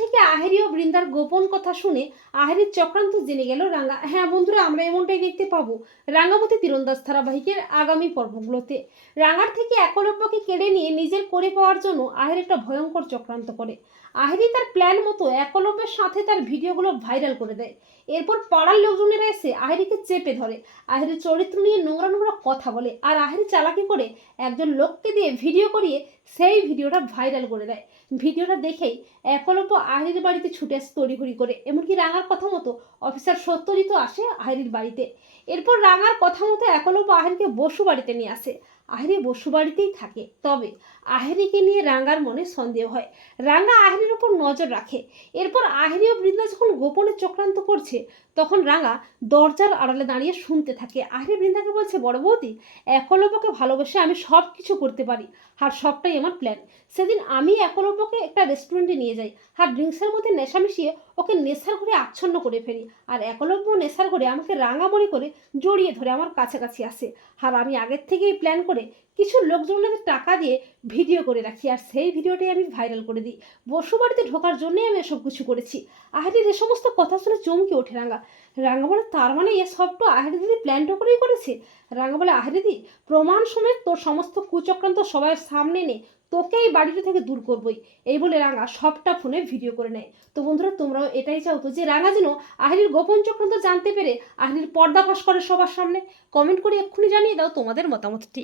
থেকে আহেরি ও বৃন্দার গোপন কথা শুনে আহেরির চক্রান্ত জেনে গেল রাঙ্গা হ্যাঁ বন্ধুরা, আমরা এমনটাই দেখতে পাবো। রাঙ্গাবতী তীরন্দাজ ধারাবাহিকের আগামী পর্বগুলোতে। রাঙার থেকে একলব্যকে কেড়ে নিয়ে নিজের করে পাওয়ার জন্য আহের একটা ভয়ঙ্কর চক্রান্ত করে। আহেরি তার প্ল্যান মতো একলব্যের সাথে তার ভিডিওগুলো ভাইরাল করে দেয়। এরপর পাড়ার লোকজনেরা এসে আহেরিকে চেপে ধরে। আহেরির চরিত্র নিয়ে নোংরা নোংরা কথা বলে আর আহেরি চালাকি করে একজন লোককে দিয়ে ভিডিও করিয়ে সেই ভিডিওটা ভাইরাল করে দেয়। ভিডিওটা দেখেই একলব্য আহিরির বাড়িতে ছুটে আসে তড়িঘড়ি করে। এমনকি রাঙার কথা মতো অফিসার সত্যজিৎও আসে আহিরির বাড়িতে। এরপর রাঙার কথা মতো একলব্য আহিরকে বসু বাড়িতে নিয়ে আসে। আহিরি বসু বাড়িতেই থাকে। তবে আহিরিকে নিয়ে রাঙ্গার মনে সন্দেহ হয়। রাঙ্গা আহিরির উপর নজর রাখে। এরপর আহিরি ও বৃন্দা যখন গোপনে চক্রান্ত করছে, তখন রাঙা দরজার আড়ালে দাঁড়িয়ে শুনতে থাকে। আহিরি বৃন্দাকে বলছে, বড় বৌদি, একলব্যকে ভালোবেসে আমি সব কিছু করতে পারি। আর সবটাই আমার প্ল্যান সেদিন আমি একলব্যকে একটা রেস্টুরেন্টে নিয়ে যাই। আর ড্রিঙ্কসের মধ্যে নেশা মিশিয়ে ওকে নেশার ঘরে আচ্ছন্ন করে ফেলি। আর একলব্য নেশার ঘরে আমাকে রাঙামড়ি করে জড়িয়ে ধরে আমার কাছাকাছি আসে। আর আমি আগের থেকেই প্ল্যান করে কিছু লোকজনদের টাকা দিয়ে ভিডিও করে রাখি। আর সেই ভিডিওটাই আমি ভাইরাল করে দিই। বসু বাড়িতে ঢোকার জন্যই আমি এসব কিছু করেছি। আহারির এ সমস্ত কথা শুনে চমকে ওঠে রাঙা। রাঙা বলে, তার মানে এ সবটা আহারি দিদি প্ল্যানটা করেই করেছে? রাঙা বলে আহারিদি প্রমাণ সমেত তোর সমস্ত কুচক্রান্ত সবার সামনে নে তোকে এই বাড়িটা থেকে দূর করবই। এই বলে রাঙা সবটা ফোনে ভিডিও করে নেয়। তো বন্ধুরা, তোমরাও এটাই চাও তো যে রাঙা যেন আহিরির গোপন চক্রান্ত জানতে পেরে আহিরির পর্দা ফাঁস করে সবার সামনে। কমেন্ট করে এক্ষুনি জানিয়ে দাও তোমাদের মতামতটি।